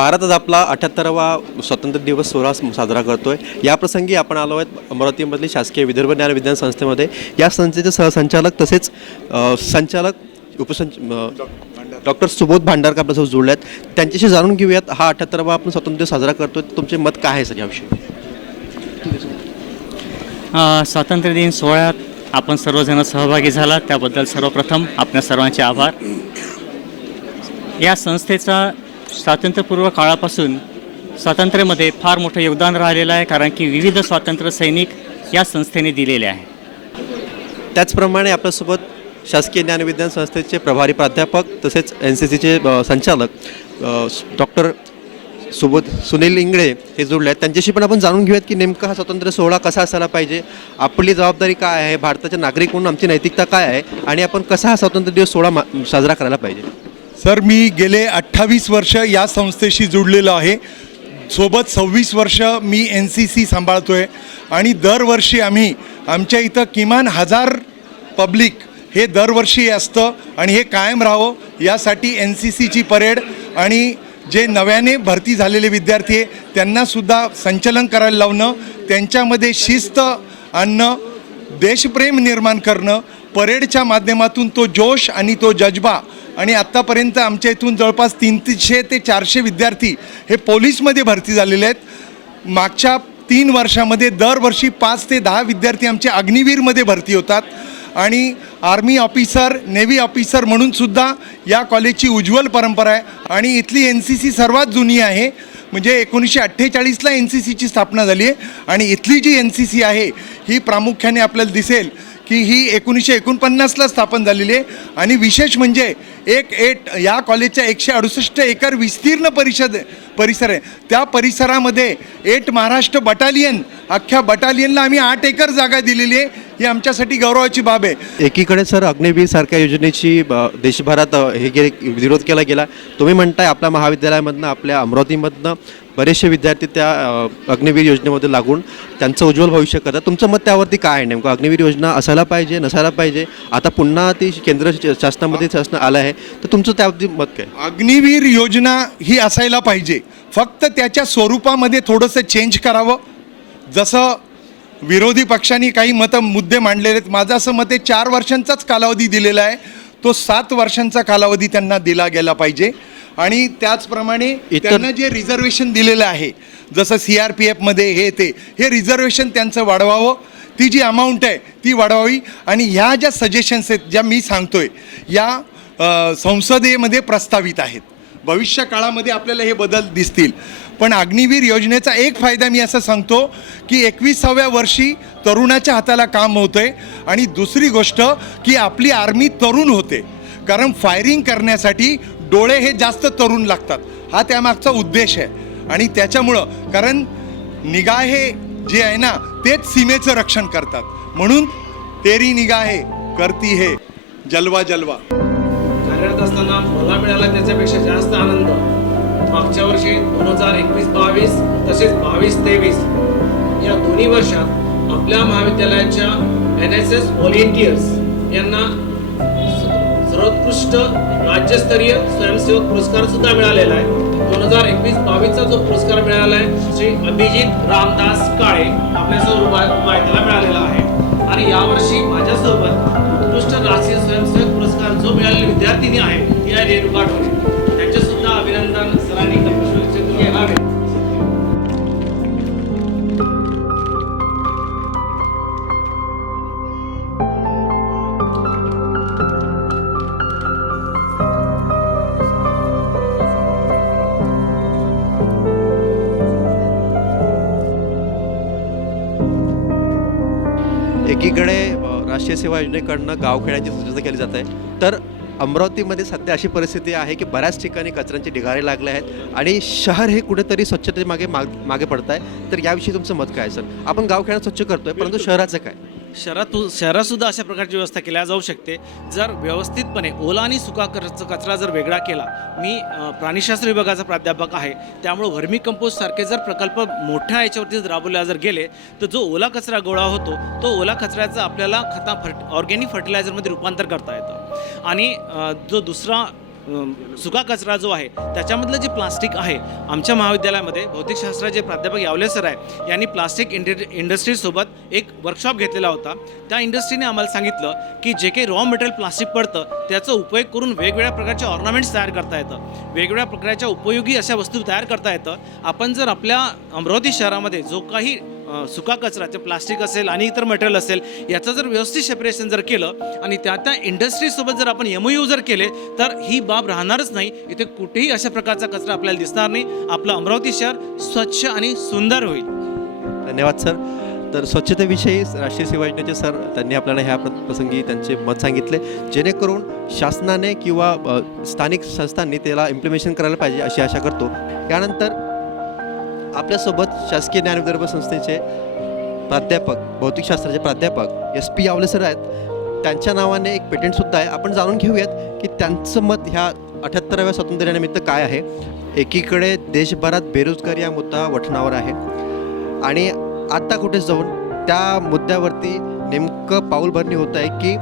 भारत आज आपला अठ्याहत्तरावा स्वातंत्र्य दिवस सोहळा साजरा करतोय. या प्रसंगी आपण आलो आहेत अमरावतीमधली शासकीय विदर्भ ज्ञान विज्ञान संस्थेमध्ये. या संस्थेचे सहसंचालक तसेच संचालक उपसंच डॉक्टर सुबोध भांडारकर आपल्यासोबत जोडले आहेत. त्यांच्याशी जाणून घेऊयात हा अठ्याहत्तरावा आपण स्वातंत्र्य दिवस साजरा करतोय. तुमचे मत काय आहे सर याविषयी स्वातंत्र्य दिन सोहळ्यात आपण सर्वजण सहभागी झाला. त्याबद्दल सर्वप्रथम आपल्या सर्वांचे आभार. या संस्थेचा स्वातंत्र्यपूर्व काळापासून स्वातंत्र्यामध्ये फार मोठं योगदान राहिलेलं आहे कारण की विविध स्वातंत्र्य सैनिक या संस्थेने दिलेले आहे. त्याचप्रमाणे आपल्यासोबत शासकीय ज्ञानविज्ञान संस्थेचे प्रभारी प्राध्यापक तसेच एन सी सीचे संचालक डॉक्टर सुबोध सुनील इंगळे हे जोडले आहेत. त्यांच्याशी पण आपण जाणून घेऊयात की नेमका हा स्वातंत्र्य सोहळा कसा असायला पाहिजे आपली जबाबदारी काय आहे भारताचे नागरिक म्हणून आमची नैतिकता काय आहे आणि आपण कसा हा स्वातंत्र्य दिवस सोहळा मा- साजरा करायला पाहिजे? सर मी गेले अठ्ठावीस वर्ष या संस्थेशी जुडलेलो आहे. सोबत सव्वीस वर्ष मी एन सी सी सांभाळतो आहे आणि दरवर्षी आम्ही आमच्या इथं किमान हजार पब्लिक हे दरवर्षी असतं आणि हे कायम राहावं यासाठी एन सी सीची परेड आणि जे नव्याने भरती झालेले विद्यार्थी आहे त्यांनासुद्धा संचलन करायला लावणं त्यांच्यामध्ये शिस्त आणणं देशप्रेम निर्माण करणं परेडच्या माध्यमातून तो जोश आणि तो जज्बा आणि आत्तापर्यंत आमच्या इथून जवळपास तीनशे ते चारशे विद्यार्थी हे पोलीसमध्ये भरती झालेले आहेत. मागच्या तीन वर्षामध्ये दरवर्षी पाच ते दहा विद्यार्थी आमचे अग्निवीरमध्ये भरती होतात. आणि आर्मी ऑफिसर नेव्ही ऑफिसर म्हणूनसुद्धा या कॉलेजची उज्ज्वल परंपरा आहे. आणि इथली एन सी सी सर्वात जुनी आहे. म्हणजे एकोणीसशे अठ्ठेचाळीसला एन सी सीची स्थापना झाली आहे. आणि इथली जी एन सी सी आहे ही प्रामुख्याने आपल्याला दिसेल. की ही एकोणीसशे एकोणपन्नासला स्थापन झालेली आहे. आणि विशेष म्हणजे एक एट या कॉलेजच्या एकशे अडुसष्ट एकर विस्तीर्ण परिषद परिसर आहे. त्या परिसरामध्ये एट महाराष्ट्र बटालियन अख्ख्या बटालियनला आम्ही आठ एकर जागा दिलेली आहे. ही आमच्यासाठी गौरवाची बाब आहे. एकीकडे सर अग्निवीर सारख्या योजनेची देशभरात हे गे विरोध केला गेला. तुम्ही म्हणताय आपल्या महाविद्यालयामधनं आपल्या अमरावतीमधनं बरेचसे विद्यार्थी त्या अग्निवीर योजनेमध्ये लागून त्यांचं उज्ज्वल भविष्य करतात. तुमचं मत त्यावरती काय आहे? नेमकं अग्निवीर योजना असायला पाहिजे नसायला पाहिजे? आता पुन्हा ती केंद्र शासनामध्ये शासन आलं आहे. तर तुमचं त्यावरती मत काय? अग्निवीर योजना ही असायला पाहिजे. फक्त त्याच्या स्वरूपामध्ये थोडंसं चेंज करावं. जसं विरोधी पक्षांनी काही मतं मुद्दे मांडलेले आहेत. माझं असं मत आहे चार वर्षांचाच कालावधी दिलेला आहे. तो सात वर्षांचा कालावधी त्यांना दिला गेला पाहिजे. आणि त्याचप्रमाणे त्यांना जे रिझर्वेशन दिलेलं आहे जसं सी आर पी एफमध्ये हे ते हे रिझर्वेशन त्यांचं वाढवावं. ती जी अमाऊंट आहे ती वाढवावी. आणि ह्या ज्या सजेशन्स आहेत ज्या मी सांगतोय या संसदेमध्ये प्रस्तावित आहेत. भविष्य काळामध्ये आपल्याला हे बदल दिसतील. पण अग्निवीर योजनेचा एक फायदा मी असं सांगतो की एकविसाव्या वर्षी तरुणाच्या हाताला काम होतंय आणि दुसरी गोष्ट की आपली आर्मी तरुण होते. कारण फायरिंग करण्यासाठी डोळे हे जास्त तरुण लागतात. हा त्यामागचा उद्देश आहे. आणि त्याच्यामुळं कारण निगाहे जे आहे ना तेच सीमेचं रक्षण करतात. म्हणून तेरी निगा हे करती हे जलवा जलवा. कार्यरत असताना मला मिळाला त्याच्यापेक्षा जास्त आनंद. मागच्या वर्षी दोन हजार एकवीस बावीस तसेच बावीस तेवीस या दोन्ही वर्षात आपल्या महाविद्यालयाच्या एन एस एस व्हॉलेंटियर्स यांना सर्वोत्कृष्ट राज्यस्तरीय स्वयंसेवक पुरस्कार सुद्धा मिळालेला आहे. दोन हजार एकवीस बावीसचा जो पुरस्कार मिळाला आहे श्री अभिजित रामदास काळे आपल्यासोबत उभा मिळालेला आहे. आणि यावर्षी माझ्यासोबत उत्कृष्ट राष्ट्रीय स्वयंसेवक पुरस्कार जो मिळालेली विद्यार्थिनी आहे ती आहे रेणुका ढोरे सुद्धा अभिनंदन सरांनी कल्पेश्वर तुम्ही घ्यावे एकीकडे राष्ट्रीय सेवा योजनेकडनं गावखेड्यांची स्वच्छता केली जात आहे. तर अमरावतीमध्ये सध्या अशी परिस्थिती आहे की बऱ्याच ठिकाणी कचऱ्यांचे ढिगारे लागले आहेत आणि शहर हे कुठेतरी स्वच्छतेमागे माग मागे पडत आहे तर याविषयी तुमचं मत काय सर? आपण गावखेड्यात स्वच्छ करतोय परंतु शहराचं काय? शहरात शहरातसुद्धा अशा प्रकारची व्यवस्था केल्या जाऊ शकते. जर व्यवस्थितपणे ओला आणि सुका कचरा जर वेगळा केला मी प्राणीशास्त्र विभागाचा प्राध्यापक आहे त्यामुळे व्हर्मी कंपोस्ट सारखे जर प्रकल्प मोठ्या याच्यावरती जर राबवला जर गेले तर जो ओला कचरा गोळा होतो तो ओला कचऱ्याचा आपल्याला खता फर्ट ऑर्गॅनिक फर्टिलायझरमध्ये रूपांतर करता येतं. आणि जो दुसरा सुका कचरा जो आहे त्याच्यामधलं जे प्लास्टिक आहे आमच्या महाविद्यालयामध्ये भौतिकशास्त्राचे प्राध्यापक यावले सर आहे यांनी प्लास्टिक इंडि इंडस्ट्रीसोबत एक वर्कशॉप घेतलेला होता. त्या इंडस्ट्रीने आम्हाला सांगितलं की जे काही रॉ मटेरियल प्लास्टिक पडतं त्याचा उपयोग करून वेगवेगळ्या प्रकारचे ऑर्नामेंट्स तयार करता येतं. वेगवेगळ्या प्रकारच्या उपयोगी अशा वस्तू तयार करता येतं. आपण जर आपल्या अमरावती शहरामध्ये जो काही सुका कचरा ते प्लास्टिक असेल आणि इतर मटेरियल असेल याचं जर व्यवस्थित सेपरेशन जर केलं आणि त्या त्या इंडस्ट्रीसोबत जर आपण एम यू जर केले तर ही बाब राहणारच नाही. इथे कुठेही अशा प्रकारचा कचरा आपल्याला दिसणार नाही. आपलं अमरावती शहर स्वच्छ आणि सुंदर होईल. धन्यवाद सर. तर स्वच्छतेविषयी राष्ट्रीय सेवा योजनेचे सर त्यांनी आपल्याला ह्या प्रसंगी त्यांचे मत सांगितले. जेणेकरून शासनाने किंवा स्थानिक संस्थांनी त्याला इम्प्लिमेशन करायला पाहिजे अशी आशा करतो. त्यानंतर आपल्यासोबत शासकीय ज्ञानविदर्भ संस्थेचे प्राध्यापक भौतिकशास्त्राचे प्राध्यापक एस पी यावले सर आहेत. त्यांच्या नावाने एक पेटंटसुद्धा आहे. आपण जाणून घेऊयात की त्यांचं मत ह्या अठ्याहत्तराव्या स्वातंत्र्यानिमित्त काय आहे. एकीकडे देशभरात बेरोजगारी हा मुद्दा वठणावर आहे. आणि आत्ता कुठे जाऊन त्या मुद्द्यावरती नेमकं पाऊलभरणी होत आहे की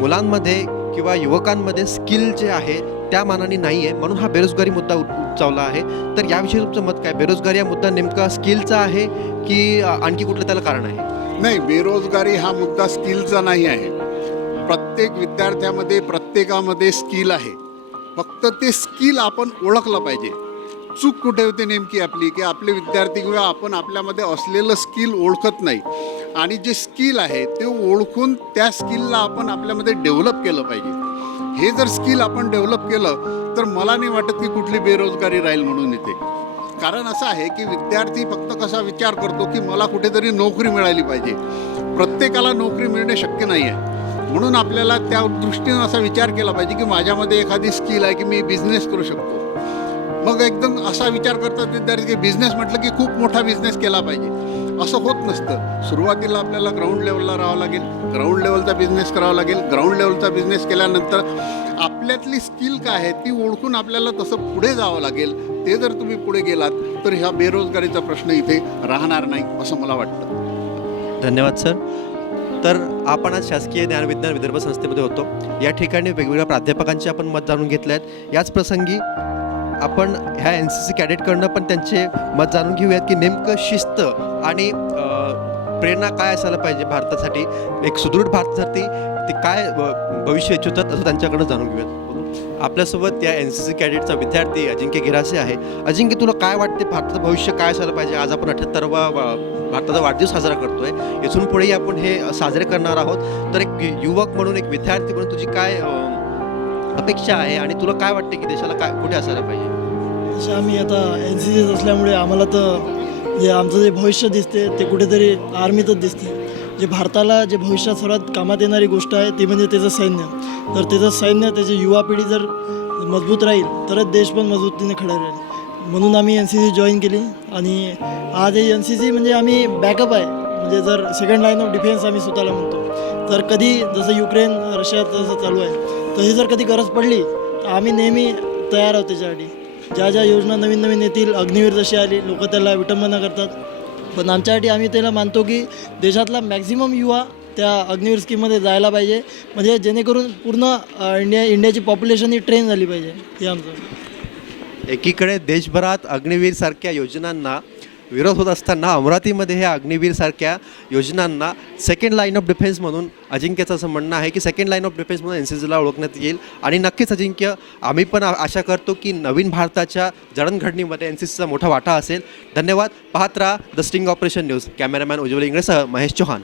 मुलांमध्ये किंवा युवकांमध्ये स्किल जे आहे त्या मानाने नाही आहे म्हणून हा बेरोजगारी मुद्दा चावला आहे. तर याविषयी तुमचं मत काय? बेरोजगारी हा मुद्दा नेमका स्किलचा आहे की आणखी कुठलं त्याला कारण आहे? नाही बेरोजगारी हा मुद्दा स्किलचा नाही आहे. प्रत्येक विद्यार्थ्यामध्ये प्रत्येकामध्ये स्किल आहे. फक्त ते स्किल आपण ओळखलं पाहिजे. चूक कुठे होते नेमकी आपली? की आपले विद्यार्थी किंवा आपण आपल्यामध्ये असलेलं स्किल ओळखत नाही. आणि जे स्किल आहे ते ओळखून त्या स्किलला आपण आपल्यामध्ये डेव्हलप केलं पाहिजे. हे जर स्किल आपण डेव्हलप केलं तर मला नाही वाटत की कुठली बेरोजगारी राहील म्हणून इथे. कारण असं आहे की विद्यार्थी फक्त कसा विचार करतो की मला कुठेतरी नोकरी मिळाली पाहिजे. प्रत्येकाला नोकरी मिळणे शक्य नाही आहे म्हणून आपल्याला त्या दृष्टीनं असा विचार केला पाहिजे की माझ्यामध्ये एखादी स्किल आहे की मी बिझनेस करू शकतो. मग एकदम असा विचार करतात विद्यार्थी की बिझनेस म्हटलं की खूप मोठा बिझनेस केला पाहिजे. असं होत नसतं. सुरुवातीला आपल्याला ग्राउंड लेवलला राहावं लागेल. ग्राउंड लेवलचा बिझनेस करावा लागेल. ग्राउंड लेवलचा बिझनेस केल्यानंतर आपल्यातली स्किल काय आहे ती ओळखून आपल्याला तसं पुढे जावं लागेल. ते जर तुम्ही पुढे गेलात तर ह्या बेरोजगारीचा प्रश्न इथे राहणार नाही असं मला वाटतं. धन्यवाद सर. तर आपण आज शासकीय ज्ञानविज्ञान विदर्भ संस्थेमध्ये होतो. या ठिकाणी वेगवेगळ्या प्राध्यापकांचे आपण मत जाणून घेतले आहेत. याच प्रसंगी आपण ह्या एन सी सी कॅडेटकडनं पण त्यांचे मत जाणून घेऊयात की नेमकं शिस्त आणि प्रेरणा काय असायला पाहिजे भारतासाठी. एक सुदृढ भारतासाठी ते काय अ, भविष्य इच्छितात असं त्यांच्याकडे जाणून घेऊयात. आपल्यासोबत या एन सी सी कॅडेटचा विद्यार्थी अजिंक्य गिरासे आहे. अजिंक्य तुला काय वाटते भारताचं भविष्य काय असायला पाहिजे? आज आपण अठ्याहत्तरवा भारताचा वाढदिवस साजरा करतोय. इथून पुढेही आपण हे साजरे करणार आहोत. तर एक युवक म्हणून एक विद्यार्थी म्हणून तुझी काय अपेक्षा आहे? आणि तुला काय वाटते की देशाला काय कुठे असायला पाहिजे? असं आम्ही आता एन सी सीच असल्यामुळे आम्हाला तर जे आमचं जे भविष्य दिसते ते कुठेतरी आर्मीतच दिसते. जे भारताला जे भविष्यात सर्वात कामात येणारी गोष्ट आहे ती म्हणजे त्याचं सैन्य. तर त्याचं सैन्य त्याची युवा पिढी जर मजबूत राहील तरच देश पण मजबूतीने खडा राहील. म्हणून आम्ही एन सी सी जॉईन केली. आणि आज हे एन सी सी म्हणजे आम्ही बॅकअप आहे. म्हणजे जर सेकंड लाईन ऑफ डिफेन्स आम्ही स्वतःला म्हणतो. तर कधी जसं युक्रेन रशिया जसं चालू आहे. तशी जर कधी गरज पडली तर आम्ही नेहमी तयार आहोत त्याच्यासाठी. ज्या ज्या योजना नवीन नवीन येतील अग्निवीर जशी आली लोक त्याला विटंबना करतात. पण आमच्यासाठी आम्ही त्याला मानतो की देशातला मॅक्झिमम युवा त्या अग्निवीर स्कीममध्ये जायला पाहिजे. म्हणजे जेणेकरून पूर्ण इंडिया इंडियाची पॉप्युलेशन ही ट्रेन झाली पाहिजे. हे आमचं. एकीकडे देशभरात अग्निवीरसारख्या योजनांना विरोध होत असताना अमरावतीमध्ये ह्या अग्निवीरसारख्या योजनांना सेकंड लाईन ऑफ डिफेन्स म्हणून अजिंक्यचं असं म्हणणं आहे की सेकंड लाईन ऑफ डिफेन्स म्हणून एन सी सीला ओळखण्यात येईल. आणि नक्कीच अजिंक्य आम्ही पण आशा करतो की नवीन भारताच्या जडणघडणीमध्ये एन सी सीचा मोठा वाटा असेल. धन्यवाद. पाहत राहा the sting operation news cameraman Ujjwal इंगळेसह Mahesh Chauhan.